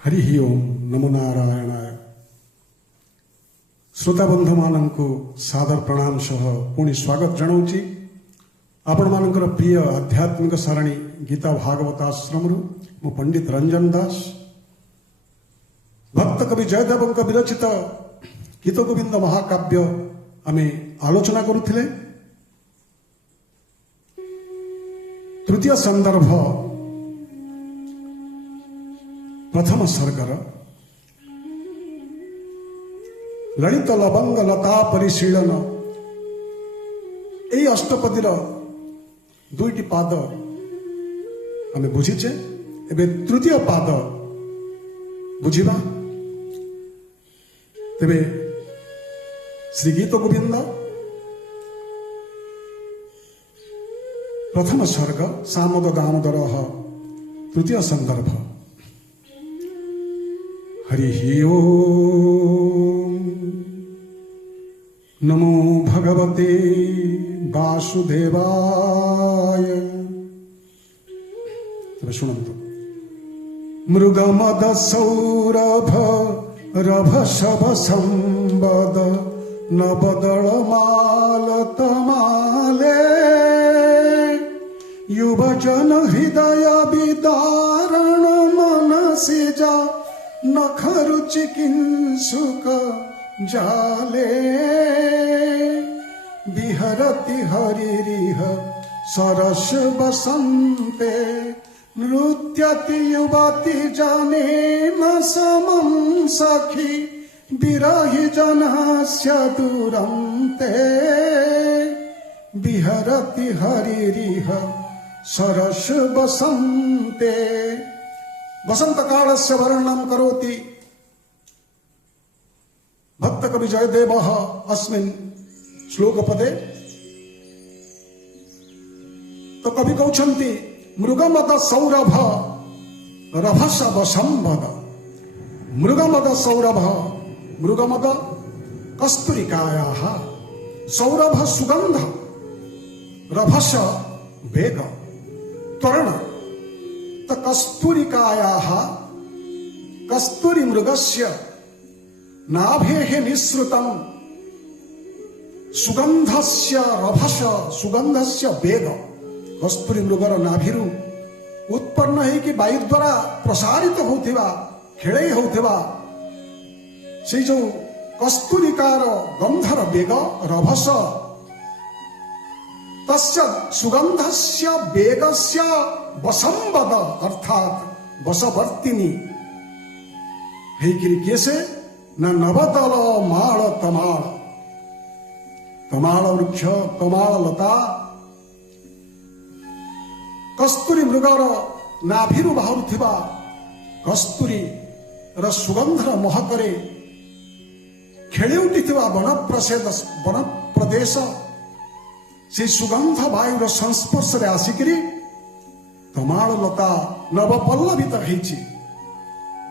हरि ओम नमो नारायणाय। श्रोताबंधु मानंकु सादर प्रणाम सह पुणी स्वागत जनाऊँगी आपण मानकर प्रिय आध्यात्मिक सारणी गीता भागवताश्रम मु पंडित रंजन दास। भक्त कवि जयदेव विरचित गीत गोविंद महाकाव्य आमे आलोचना करुथिले। तृतीय संदर्भ प्रथम सर्गर ललित लवंग लता परिशीलन यही अष्टपदीर दुईटी पाद आमे बुझीचे। एबे तृतीय पाद बुझिबा। तेबे श्री गीत गोविंद प्रथम सर्ग सामद दामोदर तृतीय संदर्भ। हरि ओम नमो भगवते वासुदेवाय। तब शुणन्तु। मृगमद सौरभ रभसभ संवद नवदल मालतमाले युवजन हृदय विदारण मनसि जा नखरुचि किंसुक जाले विहरति हरिरिह सरस बसंते नृत्यति युवति जने न समं सखी विरहि जनस्य दुरन्ते विहरति हरिरिह सरस बसंते। वसंत कालस्य वर्णनं करोति भक्त कवि जयदेव अस्मिन् श्लोकपदे। तो कवि कहउछन्ति मृगमद सौरभ रभसभ संवद। मृगमद सौरभ मृगमद कस्तूरिकायाः सौरभ सुगंध रभस वेग त्वरण। कस्तूरिकायाः कस्तूरी मृगस्य नाभेः निःसृतं सुगंधस्य रभस सुगंधस्य वेग। कस्तूरी मृगर नाभिरु उत्पन्न होइकि वायु द्वारा प्रसारित होथिबा खेळै होथिबा से जो कस्तूरिकार गंधर वेग रभस तस्य सुगंधस्य वेगस्य वसंवद अर्थात वशवर्तिनी हेकिरी केसे न नवदल माल तमाल। तमाल वृक्ष तमाल लता कस्तूरी मृगर नाभिरु बाहुरुथिबा कस्तूरी र सुगंधर महकरे खेଳି उठिथिबा वन प्रदेश से सुगंध वायुर संस्पर्श रे आसिकरी तमाल लता नवपल्लवित होइछि।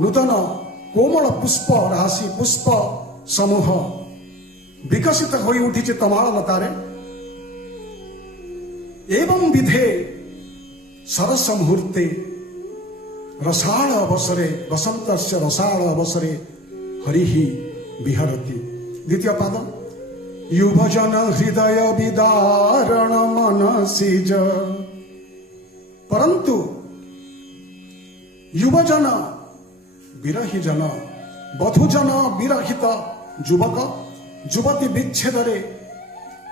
नूतन कोमल पुष्प राशि पुष्प समूह विकसित होई उठिछि तमाल लतारे। एवं विधे सरस मुहूर्ते रसाळ अवसरे वसंतस्य रसाळ अवसरे हरिः विहरति। द्वितीय पाद युवजन हृदय विदारण मनसि ज। परंतु युवजन विरही जन बधुजन विरहित युवक युवती विच्छेद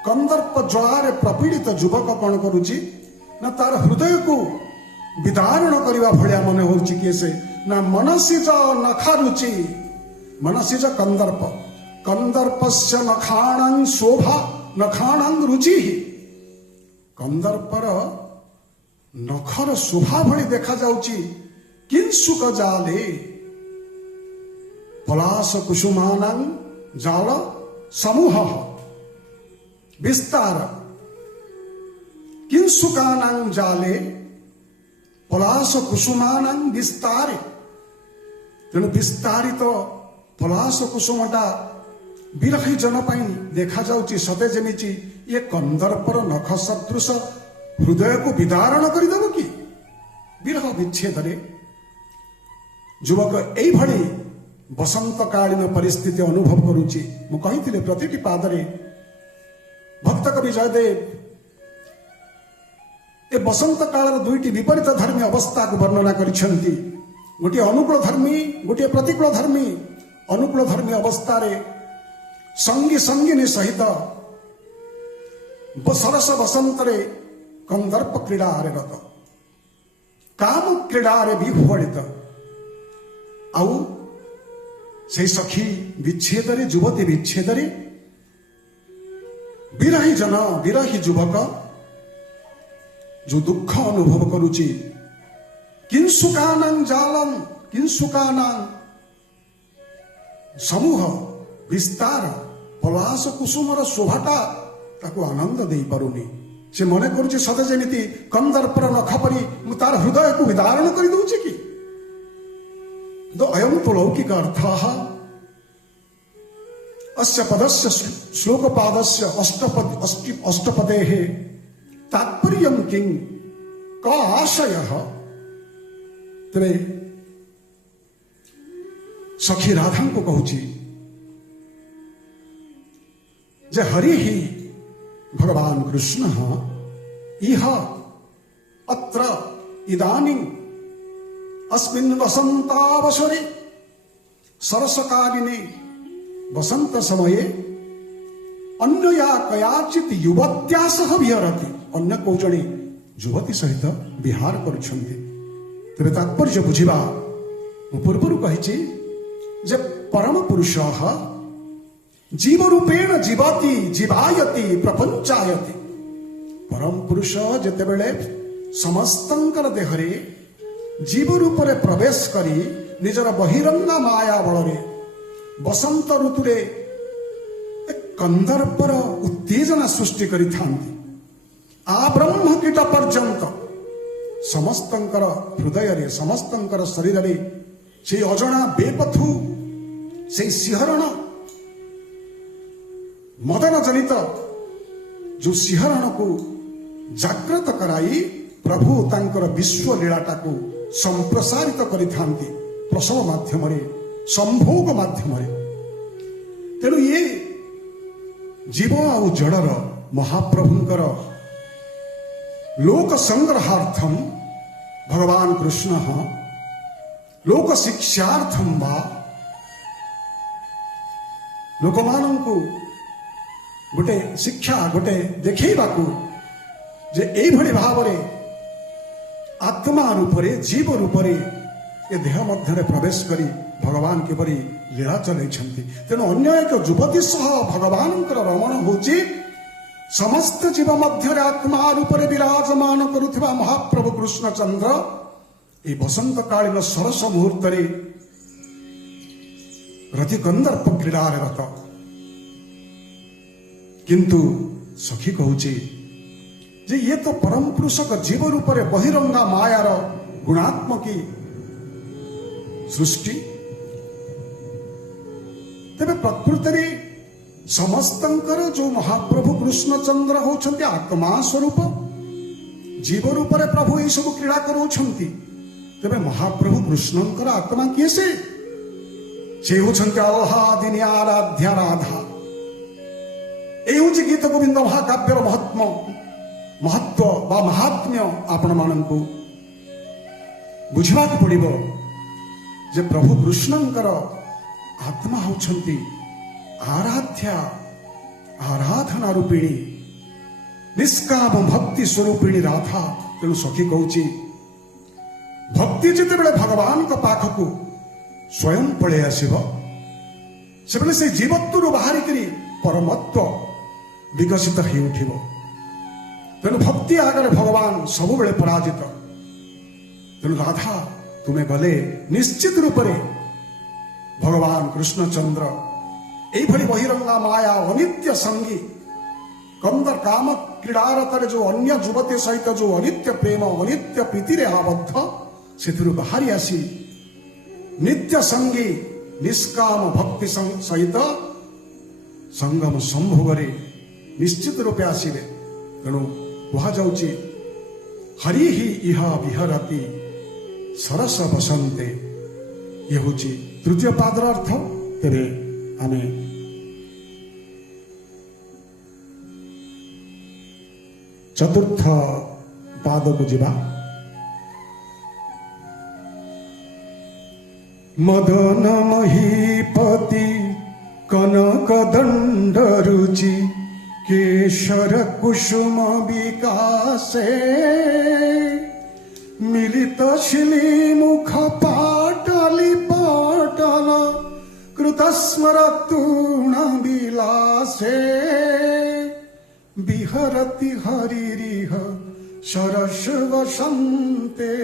कंदर्प ज्वारे प्रपीड़ित युवक कौन करुची ना तार हृदय को विदारण करने भाया मन हो किए ना मनसी च नखारुचि। मनसी च कंदर्प कंदर्पस्य नखाणं शोभा नखाणं रुचि। कंदर्पर नखर शोभा भली देखा जाउची किंसुक जाले पलाश कुसुमानां जाल समूह विस्तार। किंसुकानां जाले पलाश कुसुमानां विस्तारे। तेणु विस्तारित पलाश कुसुमटा विरही जन पाई देखा जाउची सते जेमिची ये कंदर्पर नख सदृश हृदय को विदारण करदेव कि विरह विच्छेद ଯୁବକ ଏଇଭଳି ବସନ୍ତକାଳୀନ ପରିସ୍ଥିତି ଅନୁଭବ କରୁଛି। ମୁଁ କହିଥିଲି ପ୍ରତିଟି ପାଦରେ ଭକ୍ତ କବି ଜୟଦେବ ଏ ବସନ୍ତ କାଳର ଦୁଇଟି ବିପରୀତ ଧର୍ମୀ ଅବସ୍ଥାକୁ ବର୍ଣ୍ଣନା କରିଛନ୍ତି। ଗୋଟିଏ ଅନୁକୂଳ ଧର୍ମୀ, ଗୋଟିଏ ପ୍ରତିକୂଳ ଧର୍ମୀ। ଅନୁକୂଳ ଧର୍ମୀ ଅବସ୍ଥାରେ ସଙ୍ଗୀ ସଙ୍ଗିନୀ ସହିତ ସରସ ବସନ୍ତରେ କନ୍ଦର୍ପ କ୍ରୀଡ଼ାରେ ରତ, କାମ କ୍ରୀଡ଼ାରେ ବିହ୍ୱଳିତ। ଆଉ ସେଇ ସଖୀ ବିଚ୍ଛେଦରେ, ଯୁବତୀ ବିଚ୍ଛେଦରେ ବିରହୀ ଜନ, ବିରହୀ ଯୁବକ जो दुख अनुभव करुची। किंसुकानां जालम, किंसुकानां समूह विस्तार पलास कुसुमर शोभाटा ताको आनंद दे पारुनी। से मने करुची सदा जेमिति कंदर्पर नख परी मु तार हृदय को विदारण कर दूची कि तो अयम तो लौकिक अर्थः अस्य पदस्य श्लोक पादस्य अष्टपदेः तात्पर्यं किं का आशयः। तेरे सखी राधा को कहूची जे हरि ही भगवान कृष्ण इह अत्र इदानीं अस्मिन् वसन्तावसरे सरसकालिने वसंत समये अन्यया कयाचित युवत्या सह विहरति। अन्य को जणे युवती सहित विहार करुछन्ति। तेरे तात्पर्य बुझिबा पूर्वरु कहिछि जे परम पुरुषः जीव रूपेण जीवति, जीवायति, प्रपंचायति। परम पुरुष जेतेबेले समस्तंकर देहरे जीव रूपरे प्रवेश करी निजर बहिरंगा माया बलरे बसंत ऋतुरे कंदर्पर उत्तेजना सृष्टि करि थांती। आ ब्रह्म कीट पर्यंत समस्तंकर हृदय रे, समस्तंकर शरीर रे से अजणा बेपथु से सिहरण मदन जनित जो सिहरण को जागृत कराई प्रभु तांकर विश्व लीलाटा को संप्रसारित करि थांती प्रसव माध्यम रे, संभोग माध्यम रे। तेणु ये जीव आउ जड़र महाप्रभुंकर लोक संग्रहार्थम भगवान कृष्ण लोक शिक्षार्थम वा लोक मानंकु गोटे शिक्षा गोटे देखैबाकू जे एई भली भावरे आत्मा रूपरे, जीव रूपरे ए देह मध्य प्रवेश करी भगवान किपरि लीला चलैछन्ति। तेणु अन्य एक युवती सह भगवान रमण होची समस्त जीव मध्य आत्मा रूपरे विराजमान करुथिबा महाप्रभु कृष्णचंद्र ए बसंत कालीन सरस मुहूर्त रति कंदर्प क्रीडारे रत। किंतु सखी कहूची जे ये तो परम पुरुषक जीव रूपरे बहिरंगा मायार गुणात्मकी सृष्टि। तेबे प्रकृति समस्तंकर जो महाप्रभु कृष्णचंद्र होछन्ति आत्मा स्वरूप, जीव रूपरे प्रभु ये सब क्रीड़ा करूछन्ति। तेबे महाप्रभु कृष्णंकर आत्मा किए से होछन्ति अल्लादिनी आराध्या राधा। ए होछि गीत गोविंद महाकाव्यर महत्व बा महात्म्य आपण मानंकु बुझिबाक पड़िबो जे प्रभु कृष्णंकर आत्मा होछन्ति आराध्या, आराधना रूपिणी, निष्काम भक्ति स्वरूपिणी राधा। तेणु सखी कहूची भक्ति जितेबेले भगवान को पाखकु स्वयं पळे आसीबो सेबेले से जीवत्वरु बाहरिकरी परमत्व विकसित हो उठिबो। तेणु भक्ति आगे भगवान सबुबेले पराजित। तेणु राधा तुम्हें गले निश्चित रूपरे भगवान कृष्णचंद्र यही बहिरंगा माया अनित्य संगी कंदर काम क्रीड़ारत जो अन्य युवती सहित जो अनित्य प्रेम अनित्य प्रीति रे आबद्ध से बाहरी आसी नित्य संगी निष्काम भक्ति सहित संगम संभोगरे निश्चित रूपे आसीबे। तेणु कहा जाउची हरि ही इहा विहरति सरस बसंते ये हूँ तृतीय पादर अर्थ। तेरे आमे चतुर्थ पाद को जीवा। मदन महीपति कनक दंड रुचि केशर कुसुम विकासे मिलित शिली मुख पाटली पाटल कृतस्मर तूण विलासे विहरति हरिरिह सरस वसन्ते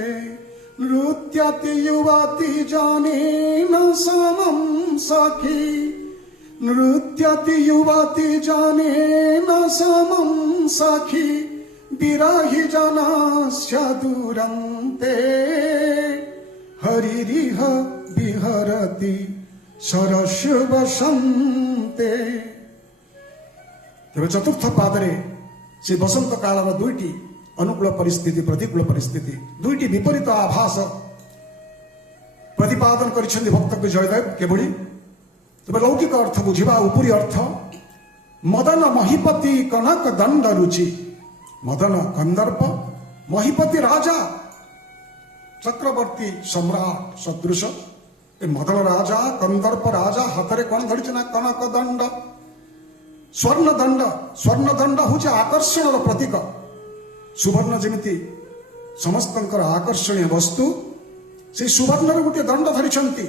नृत्यति युवति जानेन समं सखी नृत्यति युवति जानेन समं सखी विरहि जनास्य दुरन्ते हरिरिह विहरति सरस वसन्ते। तेरे चतुर्थ पादरे से बसंत कालर दुईटी अनुकूल परिस्थिति प्रतिकूल परिस्थिति दुईटी विपरीत आभास प्रतिपादन करिसेंति भक्त को जयदेव केभଳି तबे लौकिक अर्थ बुझिबा उपरी अर्थ मदन महीपति कनक दंड रुचि मदन कंदर्प महीपति राजा चक्रवर्ती सम्राट सदृश ए मदन राजा कंदर्प राजा हाथरे कौन धरिछ ना कनक दंड स्वर्ण दंड हूँ आकर्षण प्रतीक सुवर्ण जमिति समस्तंकर आकर्षणीय वस्तु से सुवर्ण गोटे दंड धरिछंती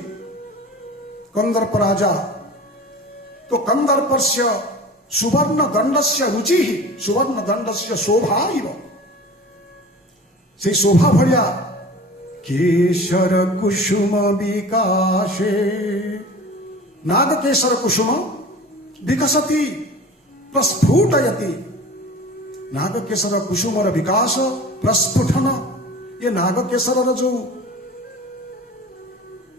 कंदर्प राजा। तो कंदर्पस्य सुवर्ण दंडस्य रुचि ही सुवर्ण दंडस्य शोभा इव से शोभा भलिया केशर कुसुम विकासे नाग केशर कुसुम विकसति प्रस्फुटयति नागकेशर कुसुमर विकास प्रस्फुटन ये नागकेशर जो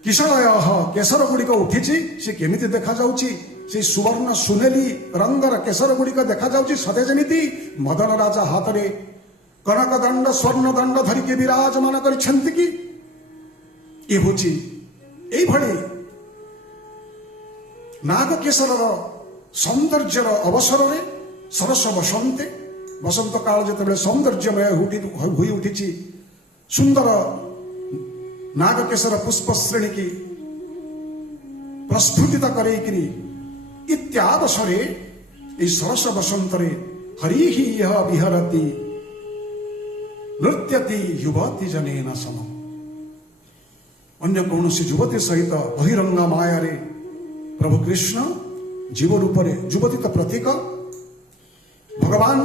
किशलय केशर गुड़िक उठी सी केमिति देखा जाउची से सुवर्ण सुनेली रंगर केशर गुड़िक देखा जाउची सते जेमिति मदन राजा हाथ में कनक दंड स्वर्ण दंड धरिकी विराजमान करिसेंति कि ये होची एई भली नागकेशर सौंदर्यर अवसर में सरस बसंते बसंत काल जिते सौंदर्यमय हुई उठी सुंदर नागकेशर पुष्प श्रेणी की प्रस्फुटित करैकिरी इत्यावसरे ई सरस बसंतरे हरि ही यह विहरति नृत्यति युवती जनेन समम अन्य कौनसी युवती सहित बहिरंग मायारे प्रभु कृष्ण जीव रूप युवती तो प्रतीक भगवान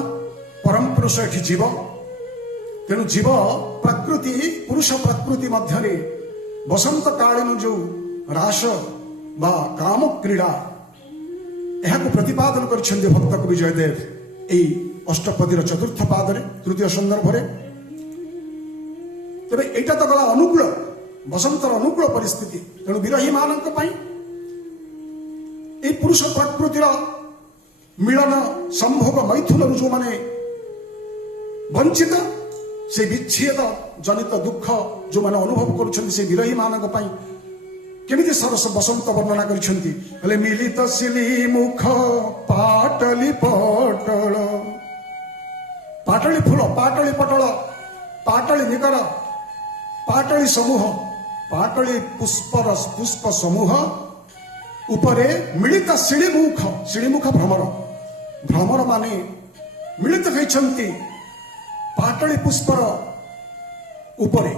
परम पुरुष एठी जीव तेणु जीव प्रकृति पुरुष प्रकृति मध्य बसंत कालीन जो रास बा काम क्रीड़ा यह प्रतिपादन कर भक्त कवि जयदेव यही अष्टपदीर चतुर्थ पादरे तृतीय संदर्भ तेरे एटा तो गला अनुकूल बसंतर अनुकूल परिस्थिति तेणु विरही मानक पई ए पुरुष प्रकृतिर मिलन संभोग मैथुन जो माने वंचित से विच्छेद जनित दुख जो माने अनुभव करुछन्ति से विरही मानक पई केमिति सरस बसंत वर्णना करिछन्ति हेले मिलित सिली मुख पाटली पटल पाटली फूल पाटली पटल पाटली निकर पाटली समूह पाटली पुष्प समूह उपरे मिलित शिलीमुख भ्रमर माने मिलित होइछन्ति पाटली पुष्पर उपरे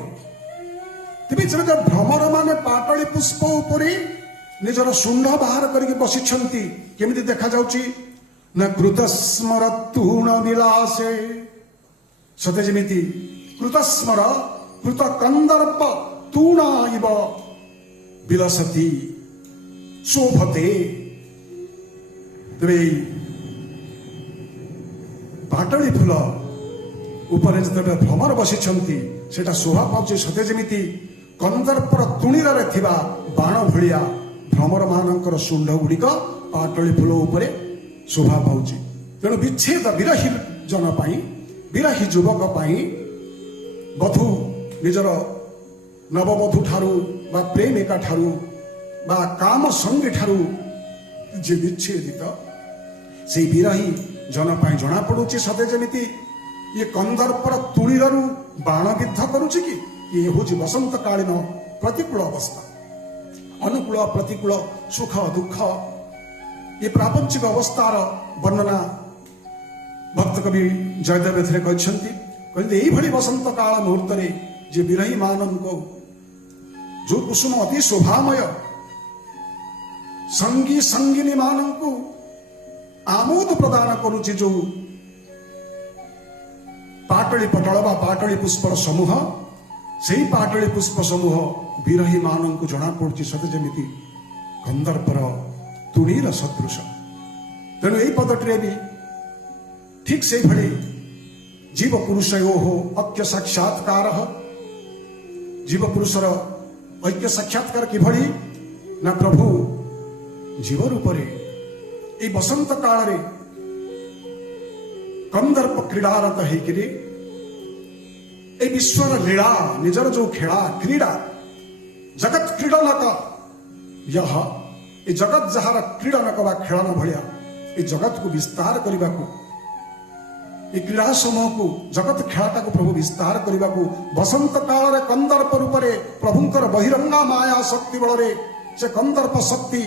तेबे जब भ्रमर माने पाटली पुष्प उपरे निजर शुंड बाहर करके बसिछन्ति केमिति देखा जाउची न कृतस्मर तूण विलासे सते जेमिति कृतस्मर कृत कंदर्प तूण इव विलसति शोभते तेबे पाटली फूल उपरे जिते भ्रमर बसिछन्ति सेटा शोभा पाउछि सते जेमिति कंदर्पर तुणीरे थिबा बाण भलिया भ्रमर मानकर शुंड गुड़िक पाटली फूल उपरे शोभा पाउछि तेणु विच्छेद विरही जन पाई विरही युवक पाई बधू निजर नववधू ठारू बा प्रेमिका ठारू बा काम संगी ठारू जे विच्छेदित से विरही जन पाई जना पड़ुची सते जमिति ये कंदर्पर तुणीरू बाण विद्ध करुची कि ये हूँ बसंत कालीन प्रतिकूल अवस्था अनुकूल प्रतिकूल सुख दुख ये प्रापंचिक अवस्थार वर्णना भक्त कवि जयदेव एथिरे कहते यही बसंत काल मुहूर्त जे विरही मान को जो कुसुम अति शोभामय संगी संगिनी मान को आमोद प्रदान करुची जो पाटली पटल बा पाटली पुष्पर समूह से पाटली पुष्प समूह विरही मान को जना पड़ुची सते जमिति कंदर्पर तुणीर सदृश तेणु यही पदटे भी ठीक से भली जीव पुरुषयो ऐक्य साक्षात्कार जीव पुरुषर ऐक्य साक्षात्कार किभली ना प्रभु जीव रूपरे ए बसंत काल कंदर्प क्रीडारत होकर ए विश्वर लीला निजर जो खेला क्रीड़ा जगत क्रीडनक यह ए जगत जार क्रीडनक बा खेलन भलिया ए जगत को विस्तार करने को ए क्रीड़ा समूह को जगत खेलाटा को प्रभु विस्तार करने को बसंत काल रे कंदर्प रूपरे प्रभुंकर बहिरंगा माया शक्ति बल से कंदर्प शक्ति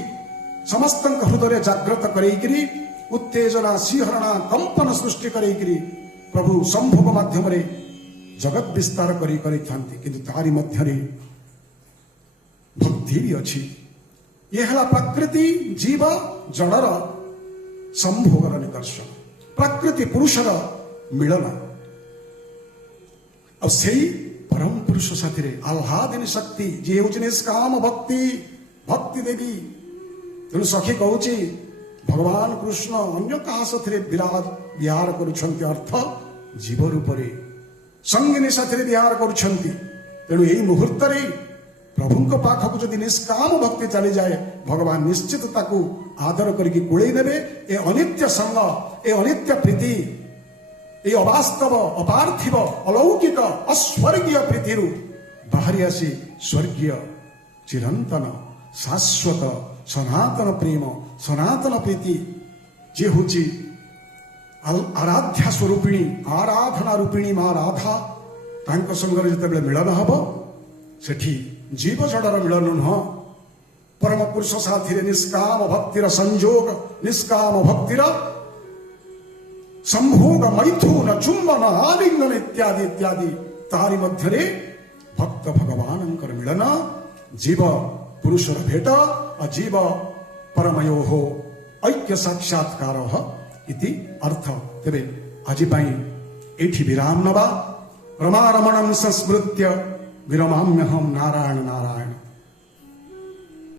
समस्त हृदय जागृत करेकरी उत्तेजना सिंहरणा कंपन सृष्टि करेकरी प्रभु संभोग माध्यम जगत विस्तार किंतु तारी मध्य भक्ति भी अच्छी ये है प्रकृति जीव जड़र संभोगर निदर्शन प्रकृति पुरुषर मिलन और से परम पुरुष साथी आह्लादिनी शक्ति जी हूँ निष्काम भक्ति भक्ति देवी तेणु सखी कहूँ भगवान कृष्ण अन्य क्या साथी विहार करुछन्ति अर्थ जीव रूपरे संगिनी साथी विहार करुछन्ति तेणु यही मुहूर्त प्रभु पाखक जदि निष्काम भक्ति चली जाए भगवान निश्चित ताकू आदर करके कुड़े नेबे ए अनित्य संग ए अनित्य प्रीति ए अवास्तव अपार्थिव अलौकिक अस्वर्गीय प्रीति बाहरी आसी स्वर्गीय चिरंतन शाश्वत सनातन प्रेम सनातन प्रीति जे हूँ आराध्या स्वरूपिणी आराधना रूपिणी माँ राधा तांको संगरे जिते मिलन हम सेठी जीव जड़र मिलन नुह परम पुरुष साथी निष्काम भक्तिर संयोग निष्काम भक्तिर संभोग मैथुन चुंबन आलिंगन इत्यादि इत्यादि तारी मध्य भक्त भगवान मिलन जीव पुरुषर भेट अजीव परमयो ऐक्य साक्षात्कार इति अर्थ तेरे आज एठी विराम नवा रमारमणं संस्मृत्य विरमाम्यहं नारायण नारायण।